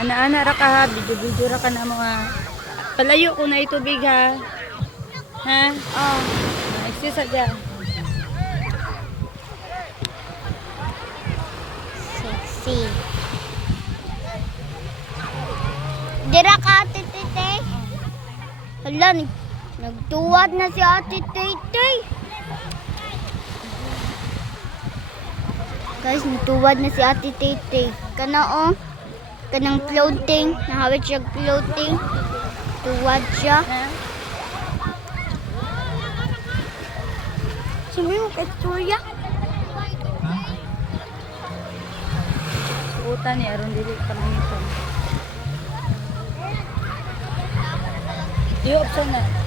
Ana-ana ra ka ha, video-video ra ka na mga palayo ko na itubig ha. Ha? Oh. Excuse dyan. Sexy. Dira ka, Ate Tete. Hala, nagtuwad na si Ate Tete. Guys, nagtuwad na si Ate Tete. Kana kanang floating. Nahawit siya floating. Tuwad siya. Ha? Sabi mo kay Tuya. Suutan ni aron dili pangiton. Iyo option na.